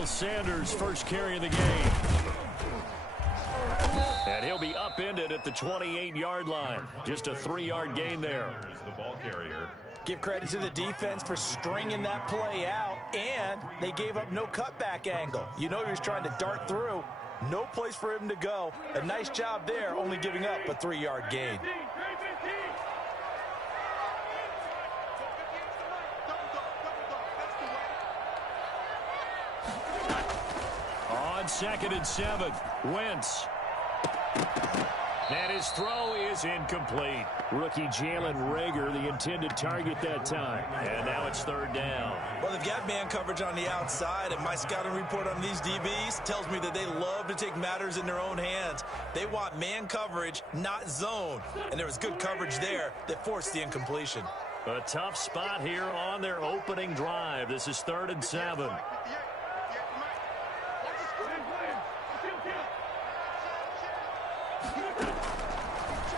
Miles Sanders' first carry of the game. And he'll be upended at the 28-yard line. Just a 3-yard gain there. The ball carrier. Give credit to the defense for stringing that play out, and they gave up no cutback angle. You know he was trying to dart through. No place for him to go. A nice job there, only giving up a 3-yard gain. On 2nd and 7, Wentz. And his throw is incomplete. Rookie Jalen Reagor, the intended target that time. And now it's 3rd down. Well, they've got man coverage on the outside, and my scouting report on these DBs tells me that they love to take matters in their own hands. They want man coverage, not zone. And there was good coverage there that forced the incompletion. A tough spot here on their opening drive. This is 3rd and 7.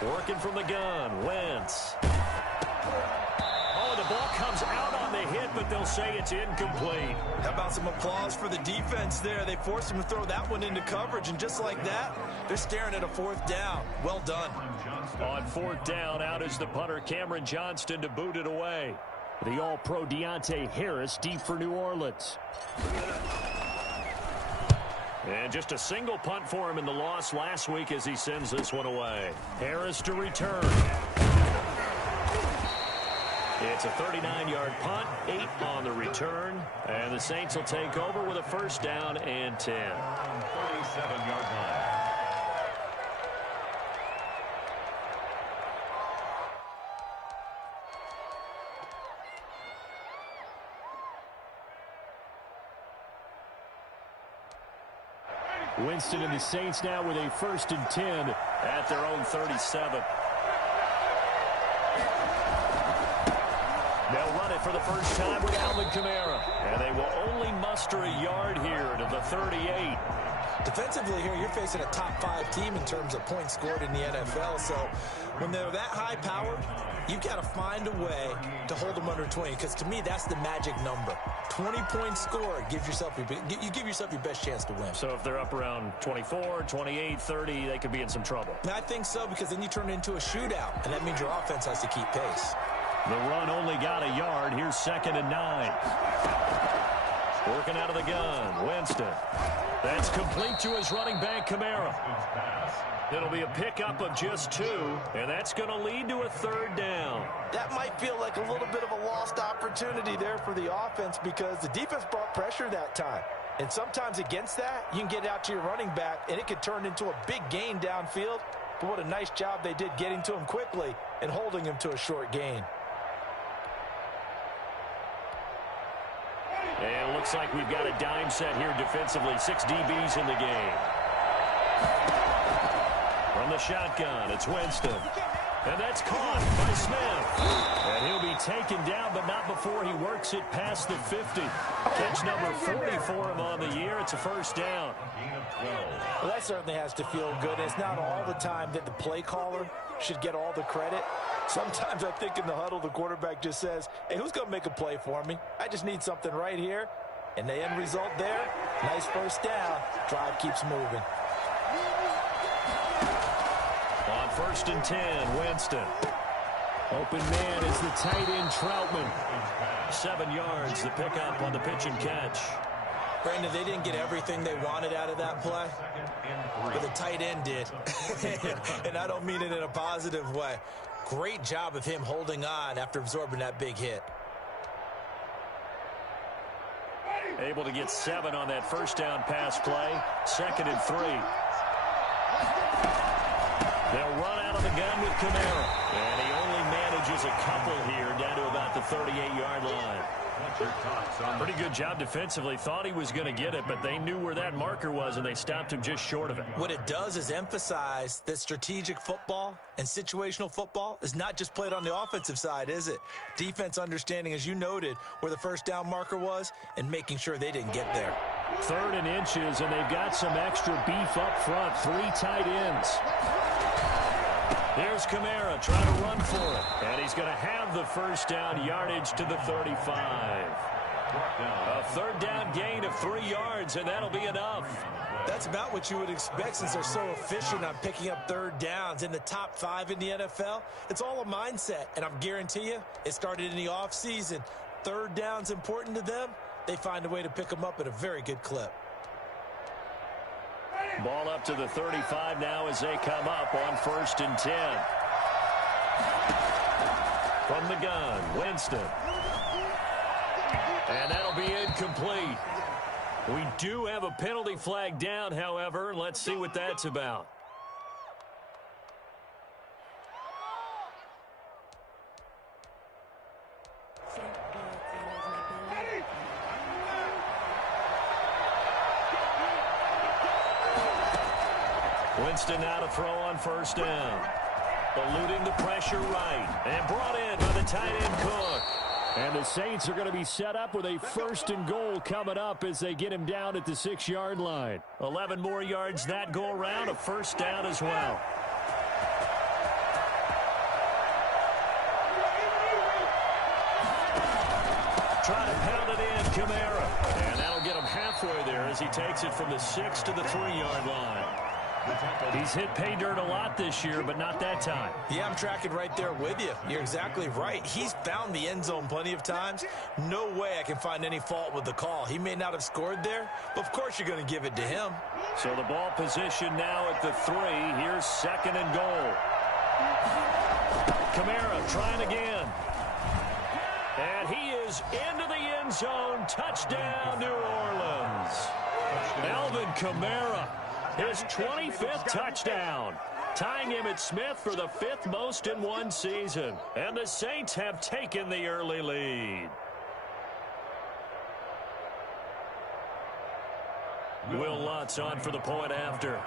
Working from the gun, Wentz. Oh, the ball comes out on the hit, but they'll say it's incomplete. How about some applause for the defense there? They forced him to throw that one into coverage, and just like that, they're staring at a 4th down. Well done. On 4th down, out is the punter, Cameron Johnston, to boot it away. The All-Pro Deontay Harris deep for New Orleans. And just a single punt for him in the loss last week as he sends this one away. Harris to return. It's a 39-yard punt, 8 on the return. And the Saints will take over with a 1st down and 10. 37-yard line. Winston and the Saints now with a 1st and 10 at their own 37. They'll run it for the first time with Alvin Kamara. And they will only muster a yard here to the 38. Defensively here, you're facing a top 5 team in terms of points scored in the NFL. So when they're that high powered, you've got to find a way to hold them under 20. Because to me, that's the magic number. 20 points scored gives yourself you give yourself your best chance to win. So if they're up around 24, 28, 30, they could be in some trouble. I think so, because then you turn it into a shootout, and that means your offense has to keep pace. The run only got a yard. Here's 2nd and 9. Working out of the gun, Winston. That's complete to his running back, Kamara. It'll be a pickup of just 2, and that's going to lead to a 3rd down. That might feel like a little bit of a lost opportunity there for the offense because the defense brought pressure that time. And sometimes against that, you can get out to your running back, and it could turn into a big gain downfield. But what a nice job they did getting to him quickly and holding him to a short gain. And it looks like we've got a dime set here defensively. 6 DBs in the game. From the shotgun, it's Winston. And that's caught by Smith. And he'll be taken down, but not before he works it past the 50. Catch number 40 for him on the year. It's a 1st down. Well, that certainly has to feel good. It's not all the time that the play caller should get all the credit. Sometimes I think in the huddle, the quarterback just says, hey, who's going to make a play for me? I just need something right here. And the end result there, nice 1st down. Drive keeps moving. On 1st and 10, Winston. Open man is the tight end, Troutman. 7 yards, the pickup on the pitch and catch. Brandon, they didn't get everything they wanted out of that play, but the tight end did. And I don't mean it in a positive way. Great job of him holding on after absorbing that big hit. Able to get 7 on that 1st down pass play. 2nd and 3. They'll run out of the gun with Kamara. And he only manages a couple here down to about the 38-yard line. Pretty good job defensively. Thought he was going to get it, but they knew where that marker was, and they stopped him just short of it. What it does is emphasize that strategic football and situational football is not just played on the offensive side, is it? Defense understanding, as you noted, where the 1st down marker was and making sure they didn't get there. 3rd and inches, and they've got some extra beef up front. 3 tight ends. Here's Kamara trying to run for it. And he's going to have the 1st down, yardage to the 35. A third down gain of 3 yards, and that'll be enough. That's about what you would expect since they're so efficient on picking up third downs. In the top 5 in the NFL, it's all a mindset, and I'm guarantee you it started in the offseason. Third down's important to them. They find a way to pick them up at a very good clip. Ball up to the 35 now as they come up on 1st and 10. From the gun, Winston. And that'll be incomplete. We do have a penalty flag down, however. Let's see what that's about. Winston now to throw on 1st down. Eluding the pressure right. And brought in by the tight end Cook. And the Saints are going to be set up with a 1st and goal coming up as they get him down at the 6-yard line. 11 more yards that go around, a 1st down as well. Try to pound it in, Kamara. And that'll get him halfway there as he takes it from the 6 to the 3-yard line. He's hit pay dirt a lot this year, but not that time. Yeah, I'm tracking right there with you. You're exactly right. He's found the end zone plenty of times. No way I can find any fault with the call. He may not have scored there, but of course you're going to give it to him. So the ball position now at the 3. Here's 2nd and goal. Kamara trying again. And he is into the end zone. Touchdown, New Orleans. Alvin Kamara. His 25th touchdown, tying him at Smith for the 5th most in one season. And the Saints have taken the early lead. Will Lutz on for the point after.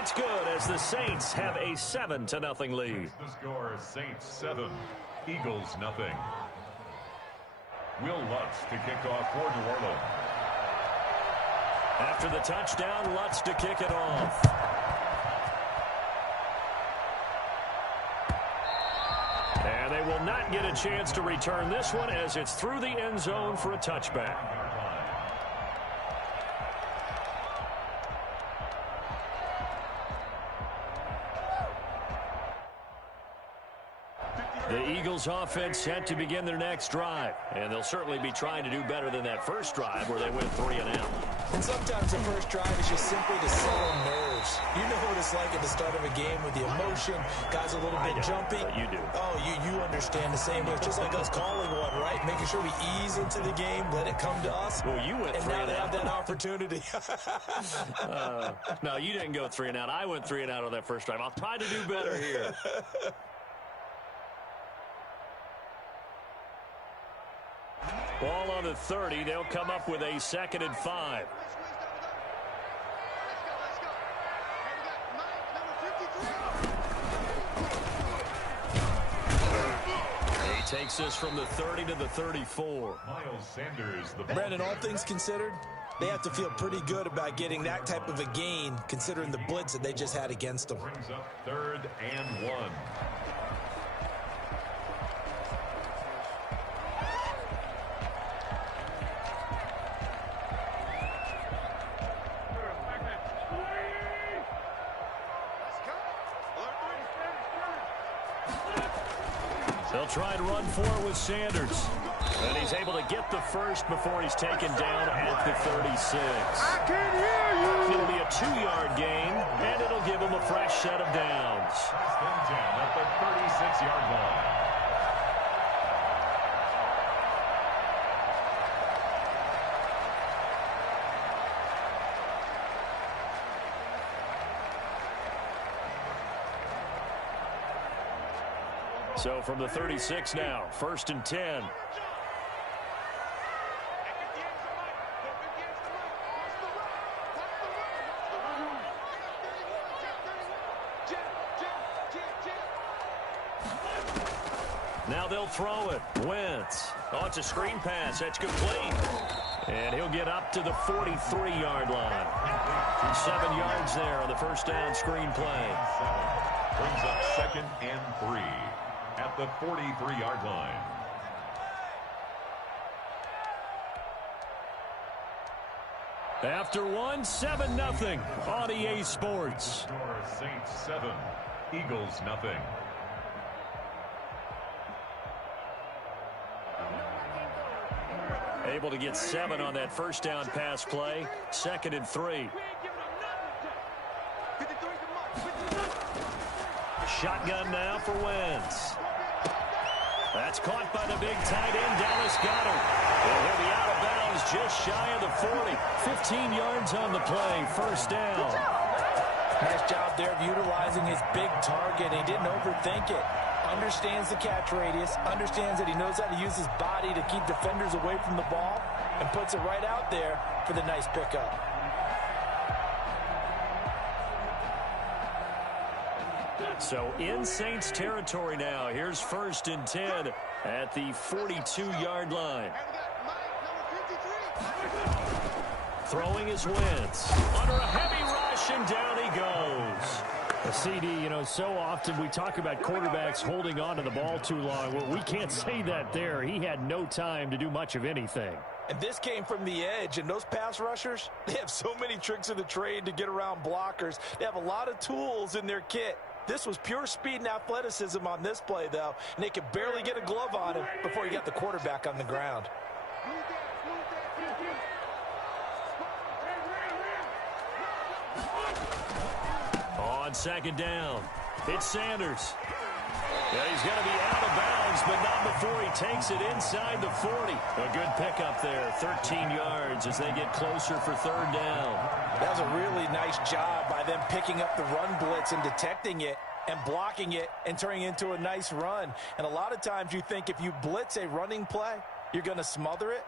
It's good as the Saints have a 7-0 lead. The score is Saints 7, Eagles 0. Will Lutz to kick off for New Orleans. After the touchdown, Lutz to kick it off. And they will not get a chance to return this one as it's through the end zone for a touchback. The Eagles offense set to begin their next drive. And they'll certainly be trying to do better than that first drive where they went 3 and out. And sometimes the first drive is just simply to settle nerves. You know what it's like at the start of a game with the emotion. Guys a little bit jumpy. You do. Oh, you understand the same way. It's just like us calling one, right? Making sure we ease into the game, let it come to us. Well, you went 3 and out. And now they have that opportunity. No, you didn't go 3 and out. I went 3 and out on that first drive. I'll try to do better here. Ball on the 30. They'll come up with a 2nd and 5. He takes this from the 30 to the 34. Miles Sanders, the Brandon, all things considered, they have to feel pretty good about getting that type of a gain, considering the blitz that they just had against them. brings up 3rd and 1. They'll try and run for it with Sanders. And he's able to get the first before he's taken down at the 36. I can hear you. It'll be a 2-yard gain, and it'll give him a fresh set of downs. First and 10 at the 36-yard line. So from the 36 now, 1st and 10. Now they'll throw it. Wentz. Oh, it's a screen pass. That's complete. And he'll get up to the 43-yard line. 7 yards there on the first down screen play. Brings up 2nd and 3 at the 43-yard line. After one, 7-0 on EA Sports. Saints 7, Eagles nothing. Able to get 7 on that first down pass play. 2nd and 3. Shotgun now for Wentz. That's caught by the big tight end, Dallas Goedert. He'll be out of bounds just shy of the 40. 15 yards on the play, first down. Nice job there of utilizing his big target. He didn't overthink it. Understands the catch radius, understands that he knows how to use his body to keep defenders away from the ball, and puts it right out there for the nice pickup. So in Saints territory now. Here's 1st and 10 at the 42-yard line. Throwing is Wentz. Under a heavy rush, and down he goes. CD, you know, so often we talk about quarterbacks holding on to the ball too long. Well, we can't say that there. He had no time to do much of anything. And this came from the edge, and those pass rushers, they have so many tricks of the trade to get around blockers. They have a lot of tools in their kit. This was pure speed and athleticism on this play, though, and they could barely get a glove on him before he got the quarterback on the ground. On 2nd down, it's Sanders. Yeah, he's going to be out of bounds, but not before he takes it inside the 40. A good pickup there, 13 yards as they get closer for 3rd down. That was a really nice job by them picking up the run blitz and detecting it and blocking it and turning it into a nice run. And a lot of times you think if you blitz a running play, you're going to smother it.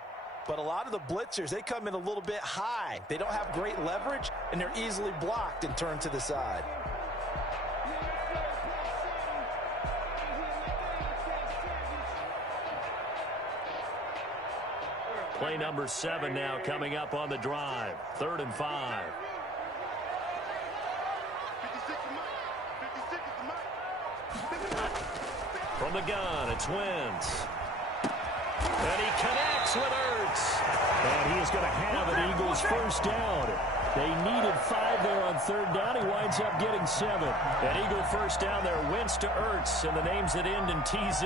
But a lot of the blitzers, they come in a little bit high. They don't have great leverage, and they're easily blocked and turned to the side. Play number 7 now coming up on the drive. 3rd and 5. From the gun, it's Wentz. And he connects with Ertz. And he is going to have an Eagles first down. They needed 5 there on 3rd down. He winds up getting 7. An Eagle first down there, Wentz to Ertz, and the names that end in TZ.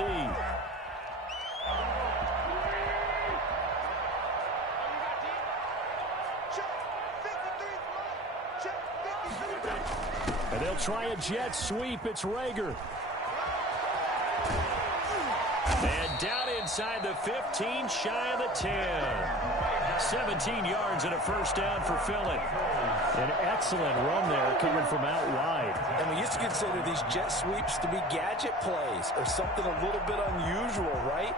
And they'll try a jet sweep. It's Rager. And down inside the 15, shy of the 10. 17 yards and a first down for Philly. An excellent run there coming from out wide. And we used to consider these jet sweeps to be gadget plays or something a little bit unusual, right?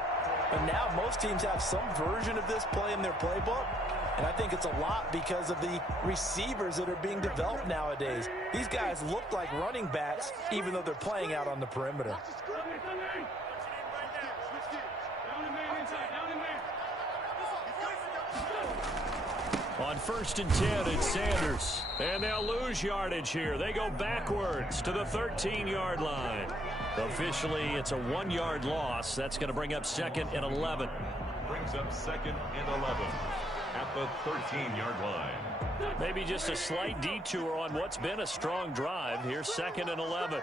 But now most teams have some version of this play in their playbook. And I think it's a lot because of the receivers that are being developed nowadays. These guys look like running backs even though they're playing out on the perimeter. On 1st and 10, it's Sanders. And they'll lose yardage here. They go backwards to the 13-yard line. Officially, it's a 1-yard loss. That's going to bring up 2nd and 11. Brings up 2nd and 11 at the 13-yard line. Maybe just a slight detour on what's been a strong drive. Here's 2nd and 11.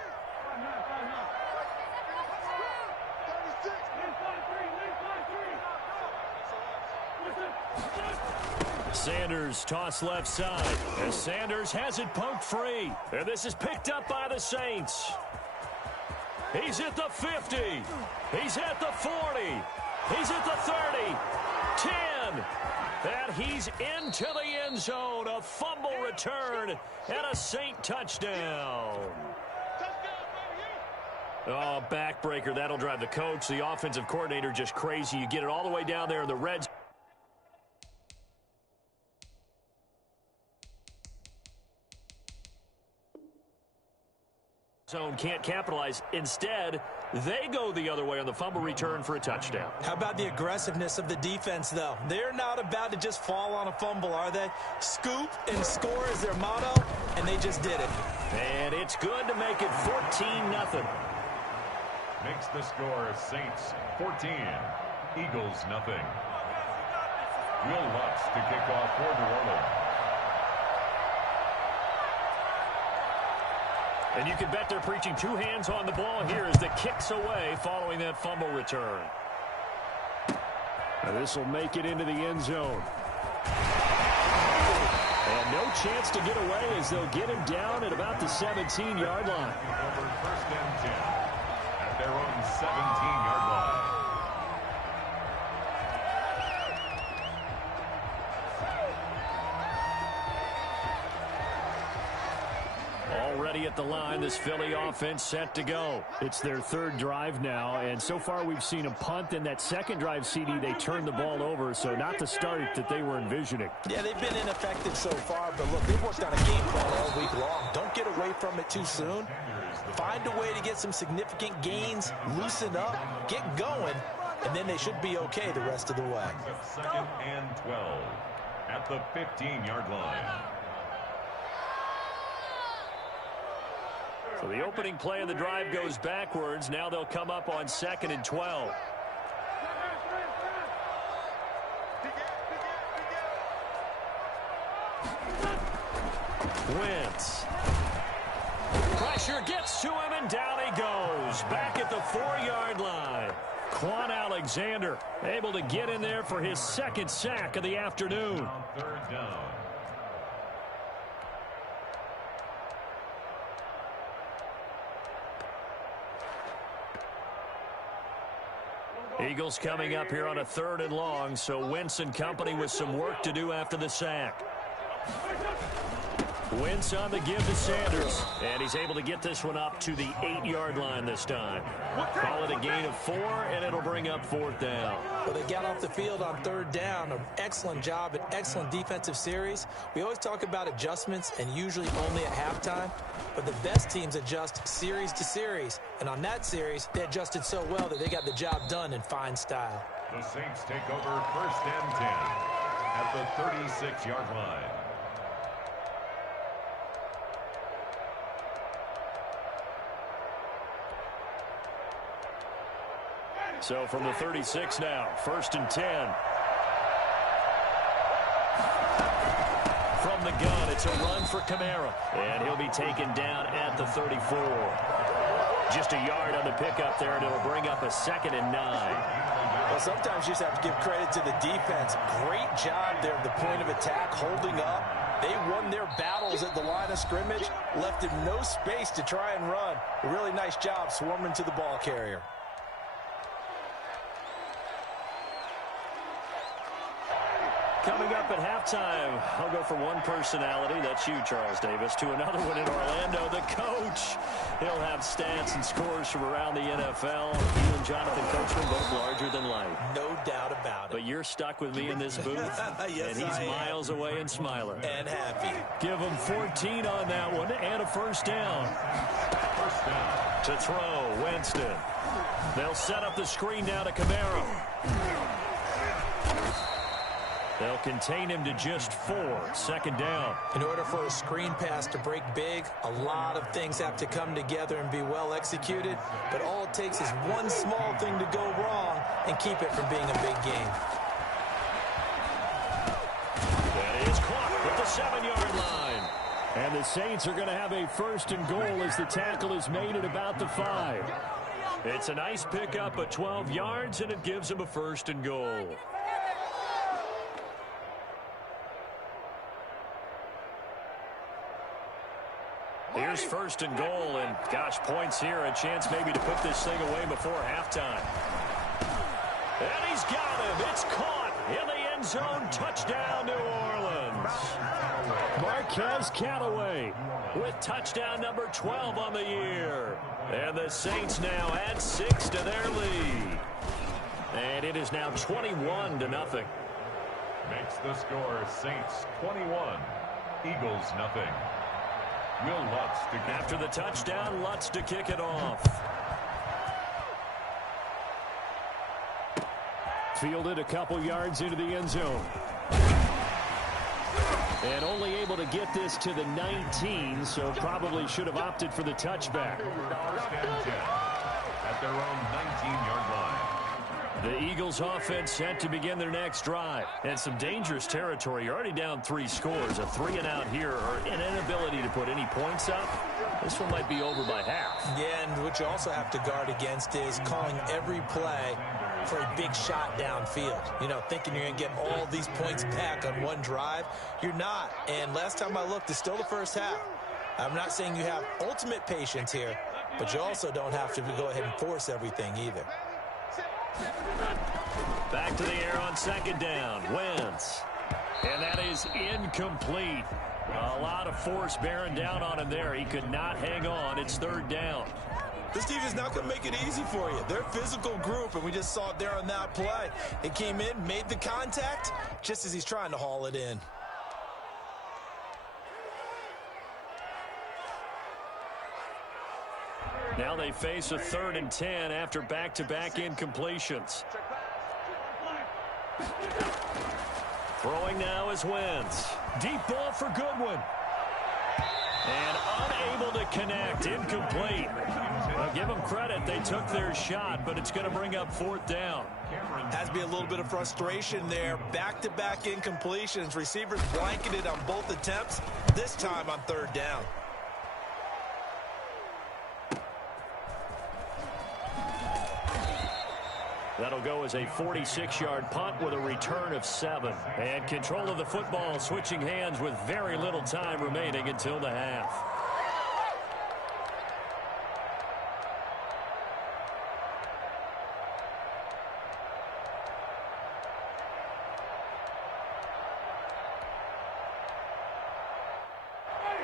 Sanders toss left side as Sanders has it poked free. And this is picked up by the Saints. He's at the 50. He's at the 40. He's at the 30. 10. And he's into the end zone. A fumble return and a Saint touchdown. Oh, backbreaker. That'll drive the coach, the offensive coordinator, just crazy. You get it all the way down there in the red zone. Zone can't capitalize. Instead, they go the other way on the fumble return for a touchdown. How about the aggressiveness of the defense, though? They're not about to just fall on a fumble, are they? Scoop and score is their motto, and they just did it. And it's good to make it 14-0. Makes the score Saints 14, Eagles nothing. Will Lutz to kick off for New Orleans. And you can bet they're preaching two hands on the ball here as the kick's away following that fumble return. Now this will make it into the end zone. And no chance to get away as they'll get him down at about the 17-yard line. Over 1st and 10 at their own 17-yard line. Already at the line, this Philly offense set to go. It's their third drive now, and so far we've seen a punt. In that second drive, CD, they turned the ball over, so not the start that they were envisioning. Yeah, they've been ineffective so far, but look, they've worked on a game plan all week long. Don't get away from it too soon. Find a way to get some significant gains, loosen up, get going, and then they should be okay the rest of the way. 2nd and 12 at the 15-yard line. So the opening play of the drive goes backwards. Now they'll come up on 2nd and 12. Wentz. Pressure gets to him, and down he goes. Back at the 4-yard line. Quan Alexander able to get in there for his second sack of the afternoon. On 3rd down. Eagles coming up here on a 3rd and long, so Wentz and company with some work to do after the sack. Wentz on the give to Sanders, and he's able to get this one up to the 8-yard line this time. Call it a gain of 4, and it'll bring up 4th down. Well, they got off the field on 3rd down. An excellent job, an excellent defensive series. We always talk about adjustments, and usually only at halftime. But the best teams adjust series to series. And on that series, they adjusted so well that they got the job done in fine style. The Saints take over 1st and 10 at the 36-yard line. So from the 36 now, 1st and 10. From the gun, it's a run for Kamara. And he'll be taken down at the 34. Just a yard on the pickup there, and it'll bring up a 2nd and 9. Well, sometimes you just have to give credit to the defense. Great job there at the point of attack, holding up. They won their battles at the line of scrimmage, left him no space to try and run. A really nice job swarming to the ball carrier. Coming up at halftime, I'll go for one personality. That's you, Charles Davis. To another one in Orlando, the coach. He'll have stats and scores from around the NFL. You and Jonathan Coachman both larger than life. No doubt about it. But you're stuck with me in this booth. Yes, and he's I am. miles away and smiling. And happy. Give him 14 on that one and a 1st down. 1st down. To throw, Winston. They'll set up the screen now to Kamara. They'll contain him to just 4. 2nd down. In order for a screen pass to break big, a lot of things have to come together and be well executed. But all it takes is one small thing to go wrong and keep it from being a big game. That is caught at the 7-yard line. And the Saints are going to have a 1st and goal as the tackle is made at about the 5. It's a nice pickup of 12 yards, and it gives him a 1st and goal. Here's 1st and goal, and gosh, points here. A chance maybe to put this thing away before halftime. And he's got him. It's caught in the end zone. Touchdown, New Orleans. Marquez Callaway With touchdown number 12 on the year. And the Saints now add 6 to their lead. And it is now 21-0. Makes the score Saints 21, Eagles nothing. Will Lutz to kick. After the touchdown, Lutz to kick it off. Fielded a couple yards into the end zone. And only able to get this to the 19, so probably should have opted for the touchback. First and 10 at their own 19-yard line. The Eagles offense set to begin their next drive. And some dangerous territory. You're already down 3 scores. A 3-and-out here, or an inability to put any points up. This one might be over by half. Yeah, and what you also have to guard against is calling every play for a big shot downfield. You know, thinking you're going to get all these points back on one drive. You're not. And last time I looked, it's still the first half. I'm not saying you have ultimate patience here, but you also don't have to go ahead and force everything either. Back to the air on second down. Wentz. And that is incomplete. A lot of force bearing down on him there. He could not hang on. It's third down. This team is not going to make it easy for you. They're a physical group, and we just saw it there on that play. It came in, made the contact, just as he's trying to haul it in. Now they face a 3rd and 10 after back-to-back incompletions. Throwing now is Wentz. Deep ball for Goodwin. And unable to connect. Incomplete. Well, give them credit. They took their shot, but it's going to bring up 4th down. Has to be a little bit of frustration there. Back-to-back incompletions. Receivers blanketed on both attempts, this time on 3rd down. That'll go as a 46-yard punt with a return of 7. And control of the football switching hands with very little time remaining until the half.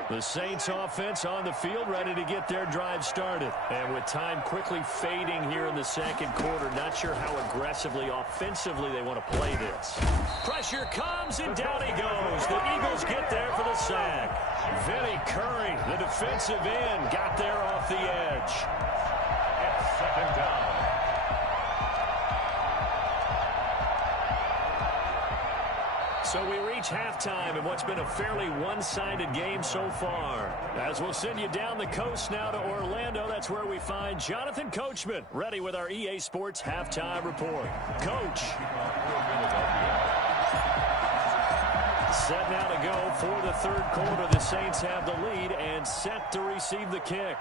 The Saints offense on the field ready to get their drive started. And with time quickly fading here in the second quarter, not sure how aggressively, offensively they want to play this. Pressure comes and down he goes. The Eagles get there for the sack. Vinny Curry, the defensive end, got there off the edge. It's 2nd down. So we reach halftime in what's been a fairly one-sided game so far. As we'll send you down the coast now to Orlando, that's where we find Jonathan Coachman, ready with our EA Sports Halftime Report. Coach. Set now to go for the 3rd quarter. The Saints have the lead and set to receive the kick.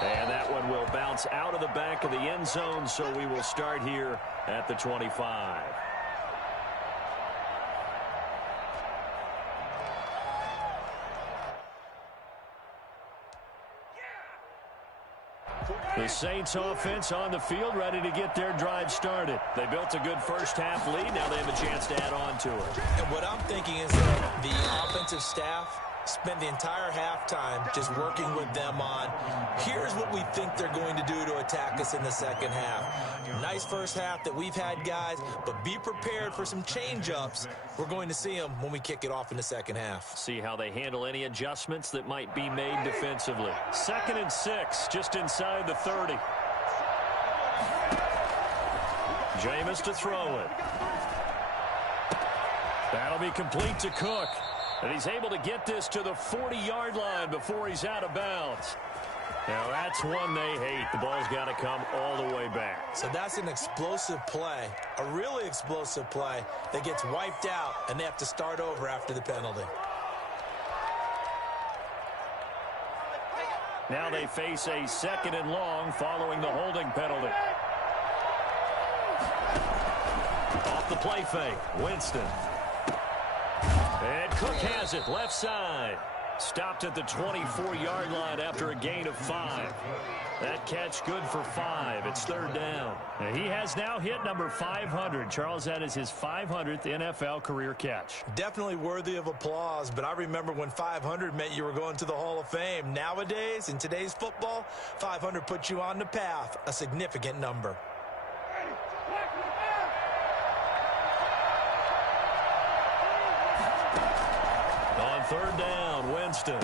And that one will bounce out of the back of the end zone, so we will start here at the 25. The Saints offense on the field ready to get their drive started. They built a good first half lead. Now they have a chance to add on to it. And what I'm thinking is that the offensive staff spend the entire halftime just working with them on, here's what we think they're going to do to attack us in the second half. Nice first half that we've had, guys, but be prepared for some change-ups. We're going to see them when we kick it off in the second half. See how they handle any adjustments that might be made defensively. 2nd and 6, just inside the 30. Jameis to throw it. That'll be complete to Cook. And he's able to get this to the 40-yard line before he's out of bounds. Now, that's one they hate. The ball's got to come all the way back. So that's an explosive play, a really explosive play that gets wiped out, and they have to start over after the penalty. Now they face a 2nd and long following the holding penalty. Off the play fake, Winston. And Cook has it, left side. Stopped at the 24-yard line after a gain of 5. That catch good for 5. It's 3rd down. He has now hit number 500. Charles, that is his 500th NFL career catch. Definitely worthy of applause, but I remember when 500 meant you were going to the Hall of Fame. Nowadays, in today's football, 500 puts you on the path, a significant number. On third down, Winston.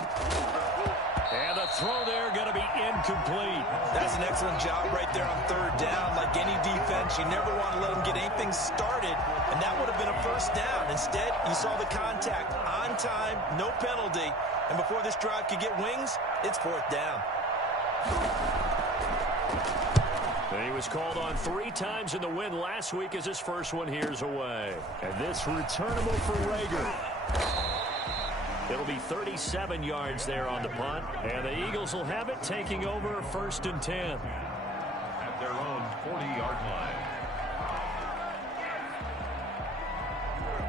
And the throw there going to be incomplete. That's an excellent job right there on third down. Like any defense, you never want to let them get anything started, and that would have been a first down. Instead, you saw the contact on time, no penalty, and before this drive could get wings, it's fourth down. And he was called on 3 times in the win last week as his first one here's away. And this returnable for Rager. It'll be 37 yards there on the punt. And the Eagles will have it, taking over 1st and 10. At their own 40-yard line.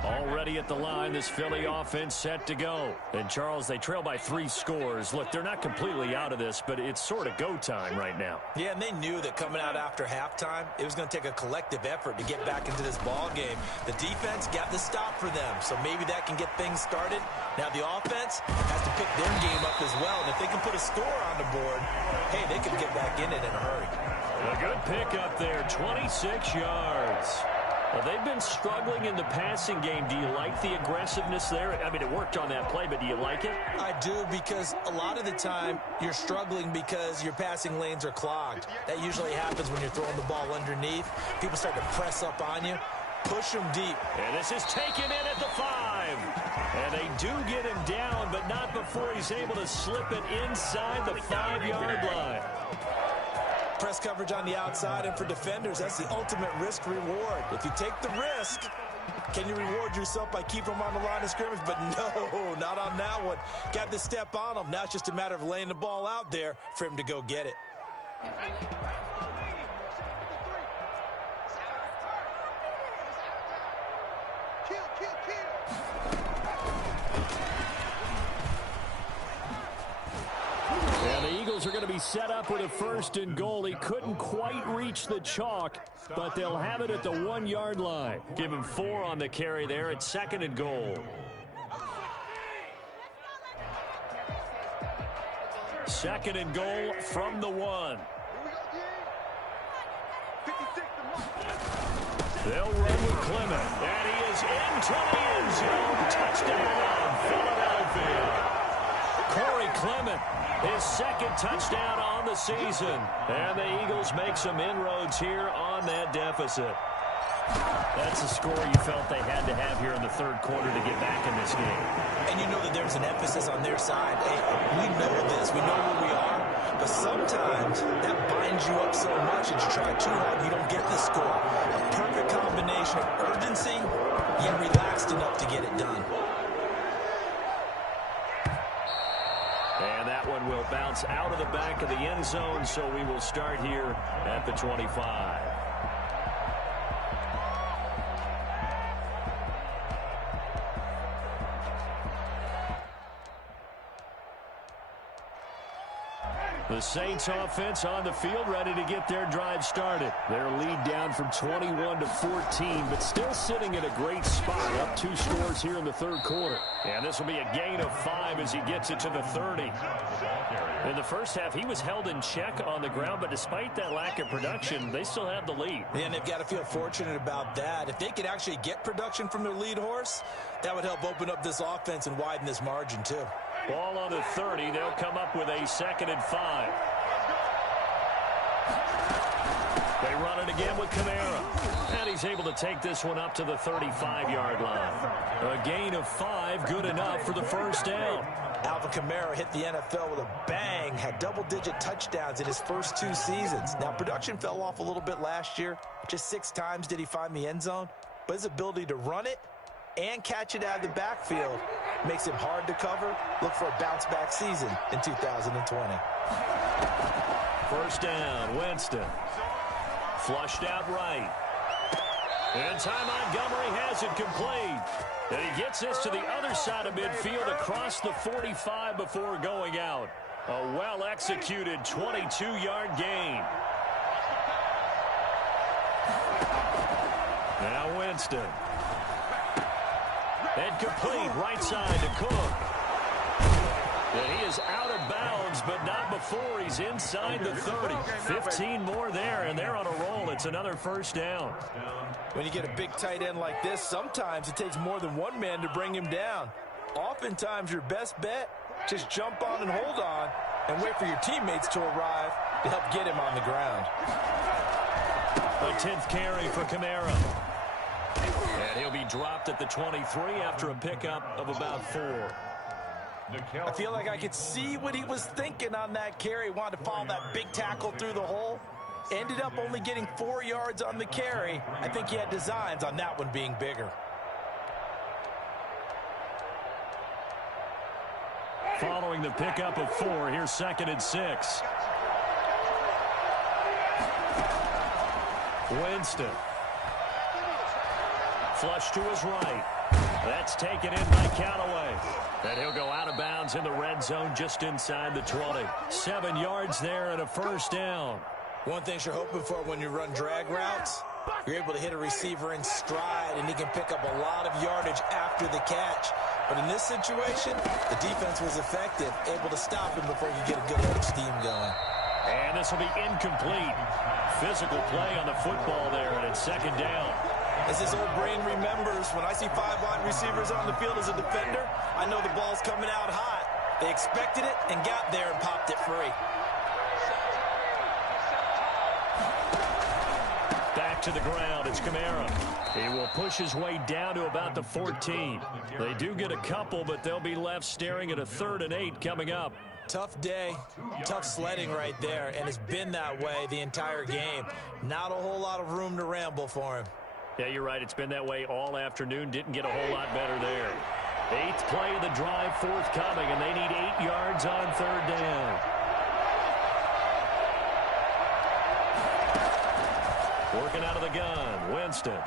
Already at the line, this Philly offense set to go. And, Charles, they trail by 3 scores. Look, they're not completely out of this, but it's sort of go time right now. Yeah, and they knew that coming out after halftime, it was going to take a collective effort to get back into this ball game. The defense got the stop for them, so maybe that can get things started. Now the offense has to pick their game up as well, and if they can put a score on the board, hey, they can get back in it in a hurry. A good pickup there, 26 yards. Well, they've been struggling in the passing game. Do you like the aggressiveness there? I mean, it worked on that play, but do you like it? I do, because a lot of the time you're struggling because your passing lanes are clogged. That usually happens when you're throwing the ball underneath. People start to press up on you. Push them deep. And this is taken in at the 5. And they do get him down, but not before he's able to slip it inside the 5-yard line. Press coverage on the outside, and for defenders, that's the ultimate risk-reward. If you take the risk, can you reward yourself by keeping them on the line of scrimmage? But no, not on that one. Got to step on them. Now it's just a matter of laying the ball out there for him to go get it. And the Eagles are going to be set up with a 1st and goal. He couldn't quite reach the chalk, but they'll have it at the 1-yard line. Give him 4 on the carry there at 2nd and goal. 2nd and goal from the 1. They'll run with Clement. And he is into the end zone. Touchdown, Philadelphia. Corey Clement, his 2nd touchdown on the season. And the Eagles make some inroads here on that deficit. That's a score you felt they had to have here in the 3rd quarter to get back in this game. And you know that there's an emphasis on their side. Hey, we know this. We know where we are. But sometimes that binds you up so much that you try too hard, you don't get the score. A perfect combination of urgency and relaxed enough to get it done. And that one will bounce out of the back of the end zone, so we will start here at the 25. The Saints offense on the field, ready to get their drive started. Their lead down from 21 to 14, but still sitting in a great spot, up 2 scores here in the 3rd quarter. And this will be a gain of 5 as he gets it to the 30. In the first half, he was held in check on the ground, but despite that lack of production, they still have the lead. And they've got to feel fortunate about that. If they could actually get production from their lead horse, that would help open up this offense and widen this margin too. Ball on the 30. They'll come up with a 2nd and 5. They run it again with Kamara. And he's able to take this one up to the 35-yard line. A gain of 5, good enough for the 1st down. Alvin Kamara hit the NFL with a bang, had double-digit touchdowns in his first 2 seasons. Now, production fell off a little bit last year. Just 6 times did he find the end zone. But his ability to run it and catch it out of the backfield makes him hard to cover. Look for a bounce-back season in 2020. 1st down, Winston. Flushed out right. And Ty Montgomery has it complete. And he gets this to the other side of midfield across the 45 before going out. A well-executed 22-yard gain. Now Winston. And complete right side to Cook. And he is out of bounds, but not before he's inside the 30. 15 more there, and they're on a roll. It's another 1st down. When you get a big tight end like this, sometimes it takes more than one man to bring him down. Oftentimes, your best bet, just jump on and hold on and wait for your teammates to arrive to help get him on the ground. A 10th carry for Kamara. And he'll be dropped at the 23 after a pickup of about 4. I feel like I could see what he was thinking on that carry. Wanted to follow that big tackle through the hole. Ended up only getting 4 yards on the carry. I think he had designs on that one being bigger. Following the pickup of 4, here's 2nd and 6. Winston. Flush to his right. That's taken in by Callaway. And he'll go out of bounds in the red zone just inside the 20. 7 yards there and a first down. One thing you're hoping for when you run drag routes, you're able to hit a receiver in stride, and he can pick up a lot of yardage after the catch. But in this situation, the defense was effective, able to stop him before you get a good head of steam going. And this will be incomplete. Physical play on the football there, and it's 2nd down. As his old brain remembers, when I see 5 wide receivers on the field as a defender, I know the ball's coming out hot. They expected it and got there and popped it free. Back to the ground, it's Kamara. He will push his way down to about the 14. They do get a couple, but they'll be left staring at a 3rd and 8 coming up. Tough day, tough sledding right there, and it's been that way the entire game. Not a whole lot of room to ramble for him. Yeah, you're right. It's been that way all afternoon. Didn't get a whole lot better there. 8th play of the drive forthcoming, and they need 8 yards on 3rd down. Working out of the gun, Winston. And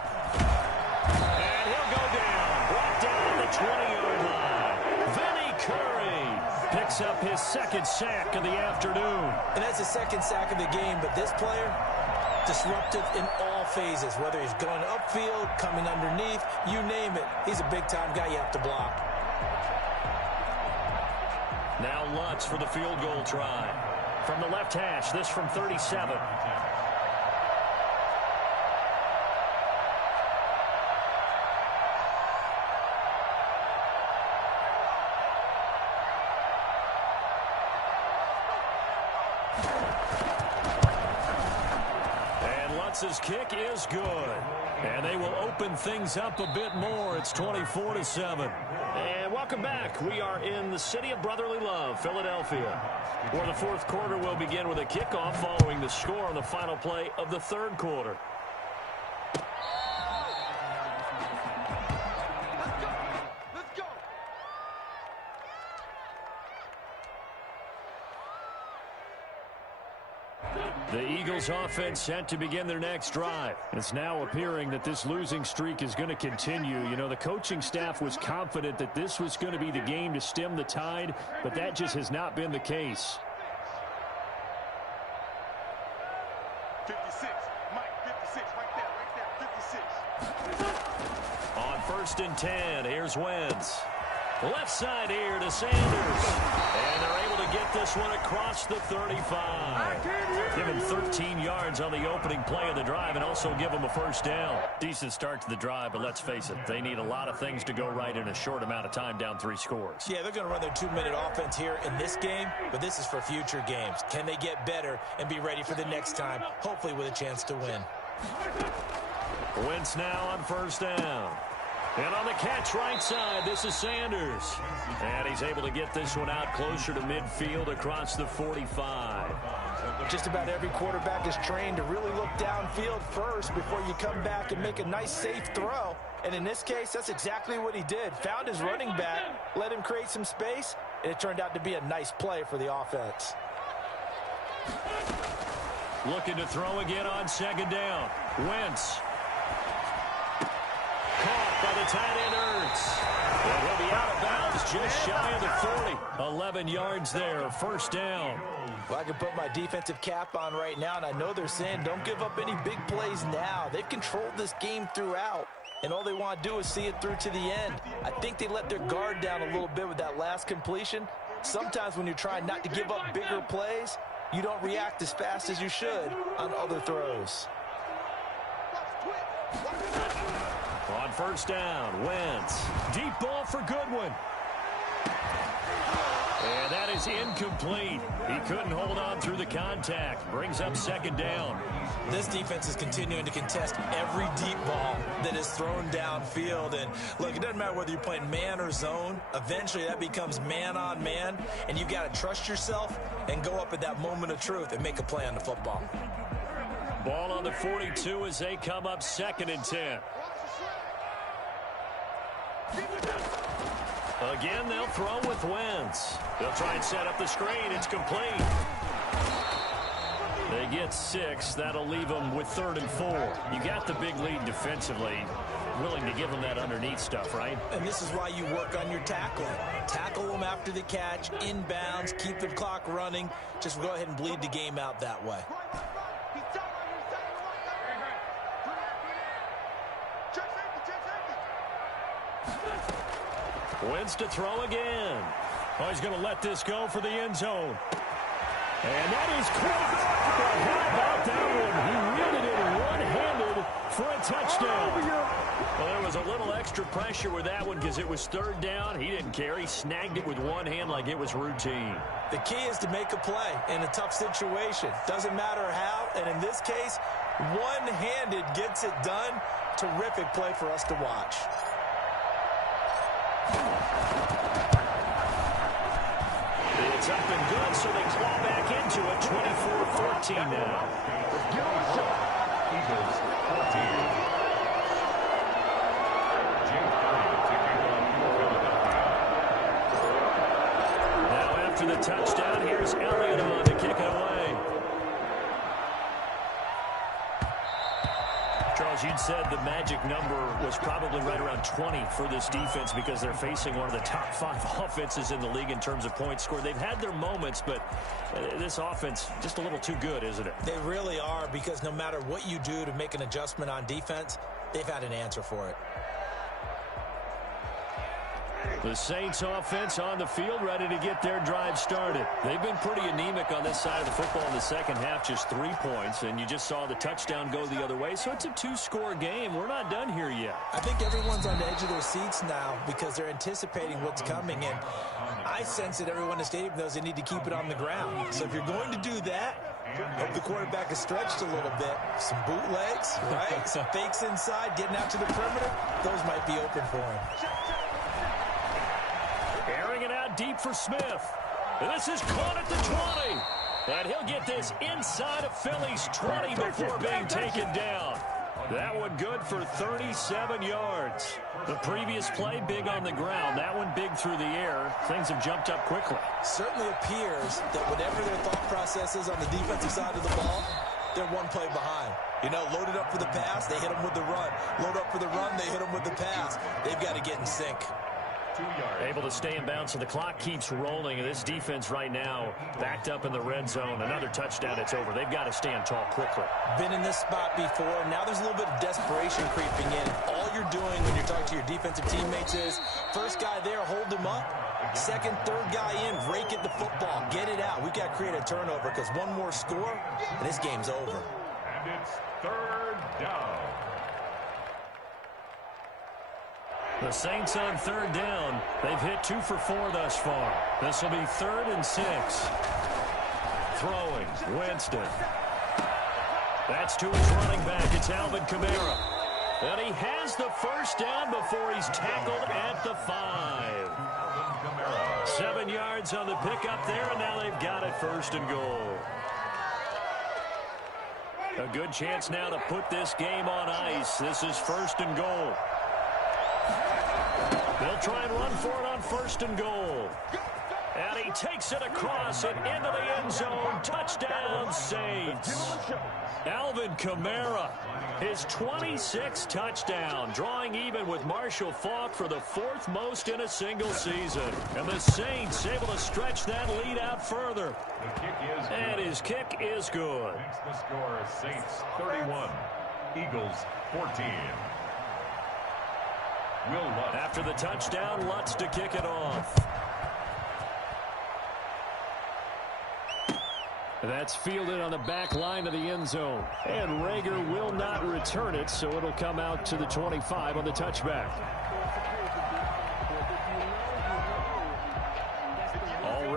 he'll go down. Brought down at the 20-yard line. Vinny Curry picks up his 2nd sack of the afternoon. And that's his 2nd sack of the game, but this player, disruptive in all phases, whether he's going upfield, coming underneath, you name it. He's a big-time guy you have to block. Now Lutz for the field goal try. From the left hash, this from 37. Lutz's kick is good. And they will open things up a bit more. It's 24-7. And welcome back. We are in the city of brotherly love, Philadelphia, where the 4th quarter will begin with a kickoff following the score on the final play of the 3rd quarter. The Eagles offense set to begin their next drive. It's now appearing that this losing streak is going to continue. You know, the coaching staff was confident that this was going to be the game to stem the tide, but that just has not been the case. 56, Mike, 56, right there, 56. On 1st and 10, here's Wentz. Left side here to Sanders. And they're able to get this one across the 35. Give him 13 yards on the opening play of the drive and also give him a first down. Decent start to the drive, but let's face it, they need a lot of things to go right in a short amount of time, down 3 scores. Yeah, they're going to run their 2-minute offense here in this game, but this is for future games. Can they get better and be ready for the next time, hopefully with a chance to win? Wentz now on 1st down. And on the catch right side, this is Sanders. And he's able to get this one out closer to midfield across the 45. Just about every quarterback is trained to really look downfield first before you come back and make a nice, safe throw. And in this case, that's exactly what he did. Found his running back, let him create some space, and it turned out to be a nice play for the offense. Looking to throw again on 2nd down. Wentz. Caught by the tight end Ertz. And he'll be out of bounds just shy of the 40. 11 yards there, 1st down. Well, I can put my defensive cap on right now, and I know they're saying don't give up any big plays now. They've controlled this game throughout, and all they want to do is see it through to the end. I think they let their guard down a little bit with that last completion. Sometimes when you're trying not to give up bigger plays, you don't react as fast as you should on other throws. On 1st down, Wentz. Deep ball for Goodwin. is incomplete. He couldn't hold on through the contact. Brings up second down. This defense is continuing to contest every deep ball that is thrown downfield. And look, it doesn't matter whether you're playing man or zone. Eventually that becomes man on man, and you've got to trust yourself and go up at that moment of truth and make a play on the football. Ball on the 42 as they come up 2nd and 10. Again, they'll throw with Wentz. They'll try and set up the screen. It's complete. They get 6. That'll leave them with 3rd and 4. You got the big lead defensively. Willing to give them that underneath stuff, right? And this is why you work on your tackling. Tackle them after the catch, inbounds, keep the clock running. Just go ahead and bleed the game out that way. Wentz to throw again. Oh, he's going to let this go for the end zone. And that is caught. But how about that one? He wielded it one-handed for a touchdown. Well, there was a little extra pressure with that one because it was 3rd down. He didn't care. He snagged it with one hand like it was routine. The key is to make a play in a tough situation. Doesn't matter how. And in this case, one-handed gets it done. Terrific play for us to watch. It's up and good, so they claw back into it. 24-14 now. Eagles 14. Now after the touchdown, here's Elliott on to kick it away. Charles, you'd said the magic number was probably right around 20 for this defense because they're facing one of the top 5 offenses in the league in terms of points scored. They've had their moments, but this offense just a little too good, isn't it? They really are, because no matter what you do to make an adjustment on defense, they've had an answer for it. The Saints offense on the field, ready to get their drive started. They've been pretty anemic on this side of the football in the second half, just 3 points, and you just saw the touchdown go the other way, so it's a 2-score game. We're not done here yet. I think everyone's on the edge of their seats now because they're anticipating what's coming, and I sense that everyone in the stadium knows they need to keep it on the ground. So if you're going to do that, hope the quarterback is stretched a little bit. Some bootlegs, right? Some fakes inside, getting out to the perimeter. Those might be open for him. Airing it out deep for Smith. And this is caught at the 20. And he'll get this inside of Philly's 20 before being taken down. That one good for 37 yards. The previous play big on the ground. That one big through the air. Things have jumped up quickly. Certainly appears that whatever their thought process is on the defensive side of the ball, they're one play behind. You know, loaded up for the pass, they hit them with the run. Load up for the run, they hit them with the pass. They've got to get in sync. 2 yards. Able to stay in bounds, so the clock keeps rolling. And this defense right now backed up in the red zone. Another touchdown, it's over. They've got to stand tall quickly. Been in this spot before. Now there's a little bit of desperation creeping in. All you're doing when you're talking to your defensive teammates is, first guy there, hold him up. Second, third guy in, rake at the football. Get it out. We've got to create a turnover because one more score, and this game's over. And it's 3rd down. The Saints on 3rd down. They've hit 2 for 4 thus far. This will be 3rd and 6. Throwing, Winston. That's to his running back. It's Alvin Kamara. And he has the first down before he's tackled at the 5. 7 yards on the pickup there, and now they've got it 1st and goal. A good chance now to put this game on ice. This is 1st and goal. They'll try and run for it on 1st and goal. And he takes it across and into the end zone. Touchdown, Saints. Alvin Kamara, his 26th touchdown, drawing even with Marshall Faulk for the 4th most in a single season. And the Saints able to stretch that lead out further. The kick is good. And his kick is good. Makes the score Saints 31, Eagles 14. Will Lutz. After the touchdown, Lutz to kick it off. That's fielded on the back line of the end zone. And Rager will not return it, so it'll come out to the 25 on the touchback.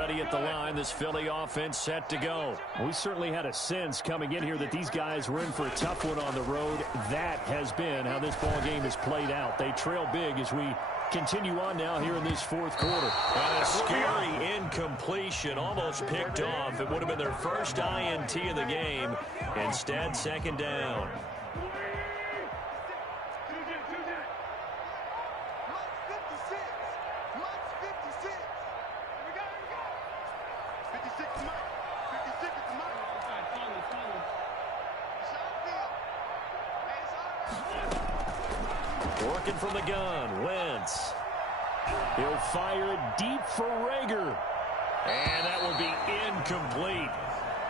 ready at the line. This Philly offense set to go. We certainly had a sense coming in here that these guys were in for a tough one on the road. That has been how this ball game has played out. They trail big as we continue on now here in this fourth quarter. And a scary incompletion, almost picked off. It would have been their first INT of the game. Instead, second down. Working from the gun, Wentz. He'll fire it deep for Rager. And that will be incomplete.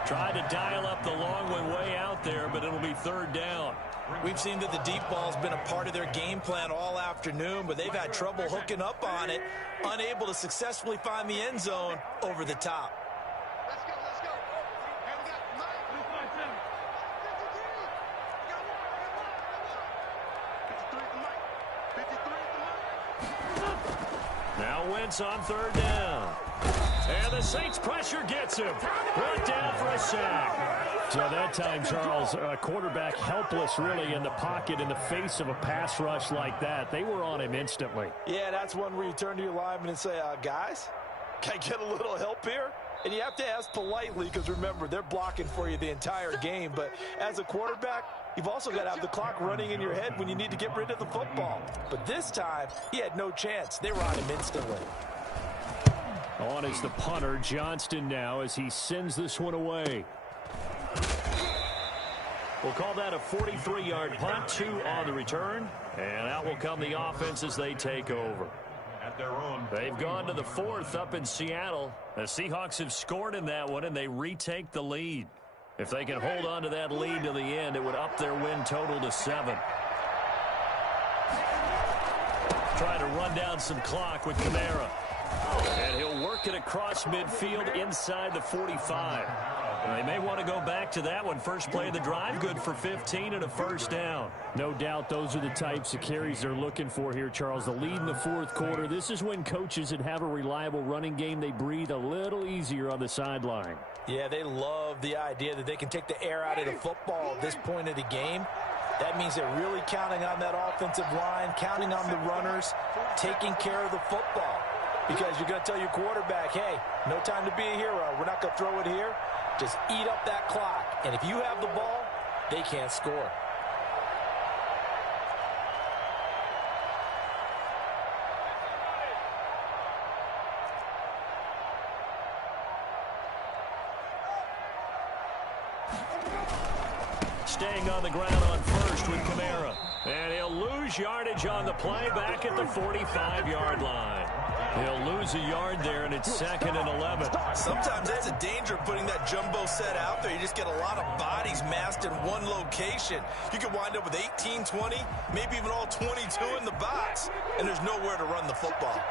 Tried to dial up the long one way out there, but it'll be third down. We've seen that the deep ball's been a part of their game plan all afternoon, but they've had trouble hooking up on it, unable to successfully find the end zone over the top. Let's go, let's go. Hey, we got Mike. 53 at the mic. 53 at the mic. Now Wentz on third down. And the Saints pressure gets him. Brought down for a sack. So that time, Charles, a quarterback helpless really in the pocket in the face of a pass rush like that. They were on him instantly. Yeah, that's one where you turn to your lineman and say, guys, can I get a little help here? And you have to ask politely because, remember, they're blocking for you the entire game. But as a quarterback, you've also got to have the clock running in your head when you need to get rid of the football. But this time, he had no chance. They were on him instantly. On is the punter, Johnston, now as he sends this one away. We'll call that a 43-yard punt, 2 on the return. And out will come the offense as they take over. At their own. They've gone to the 4th up in Seattle. The Seahawks have scored in that one, and they retake the lead. If they can hold on to that lead to the end, it would up their win total to 7. Trying to run down some clock with Kamara. And he'll work it across midfield inside the 45. And they may want to go back to that one. First play of the drive, good for 15 and a first down. No doubt those are the types of carries they're looking for here, Charles. The lead in the fourth quarter. This is when coaches that have a reliable running game, they breathe a little easier on the sideline. Yeah, they love the idea that they can take the air out of the football at this point of the game. That means they're really counting on that offensive line, counting on the runners, taking care of the football. Because you're going to tell your quarterback, hey, no time to be a hero. We're not going to throw it here. Just eat up that clock. And if you have the ball, they can't score. Staying on the ground on first with Kamara. And he'll lose yardage on the play back at the 45-yard line. He'll lose a yard there, and it's 2nd and 11. Sometimes that's a danger putting that jumbo set out there. You just get a lot of bodies massed in one location. You could wind up with 18, 20, maybe even all 22 in the box, and there's nowhere to run the football.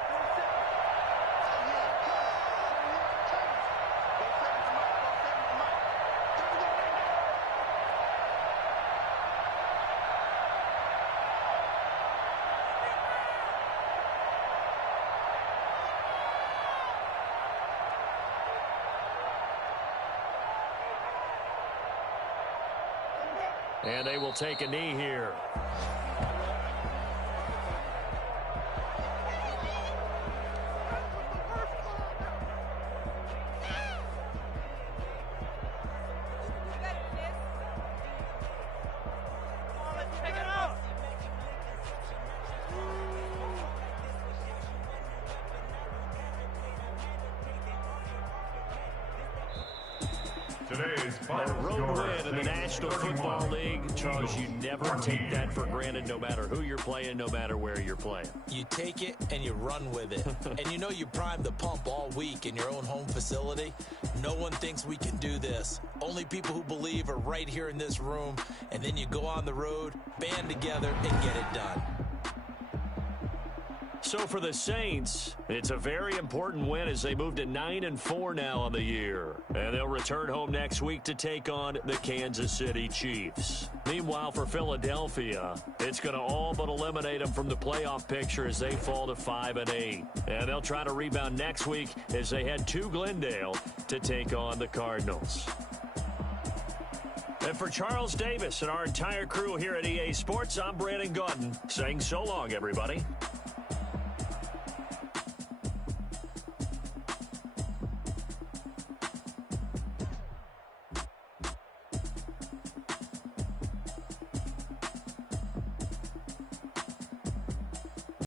And they will take a knee here. Today's A final road score, win in the National Football League. Charles, you never take that for granted, no matter who you're playing, no matter where you're playing. You take it and you run with it. And you know you primed the pump all week in your own home facility. No one thinks we can do this. Only people who believe are right here in this room. And then you go on the road, band together, and get it done. So for the Saints, it's a very important win as they move to 9-4 now on the year. And they'll return home next week to take on the Kansas City Chiefs. Meanwhile, for Philadelphia, it's going to all but eliminate them from the playoff picture as they fall to 5-8. And they'll try to rebound next week as they head to Glendale to take on the Cardinals. And for Charles Davis and our entire crew here at EA Sports, I'm Brandon Gaudin saying so long, everybody.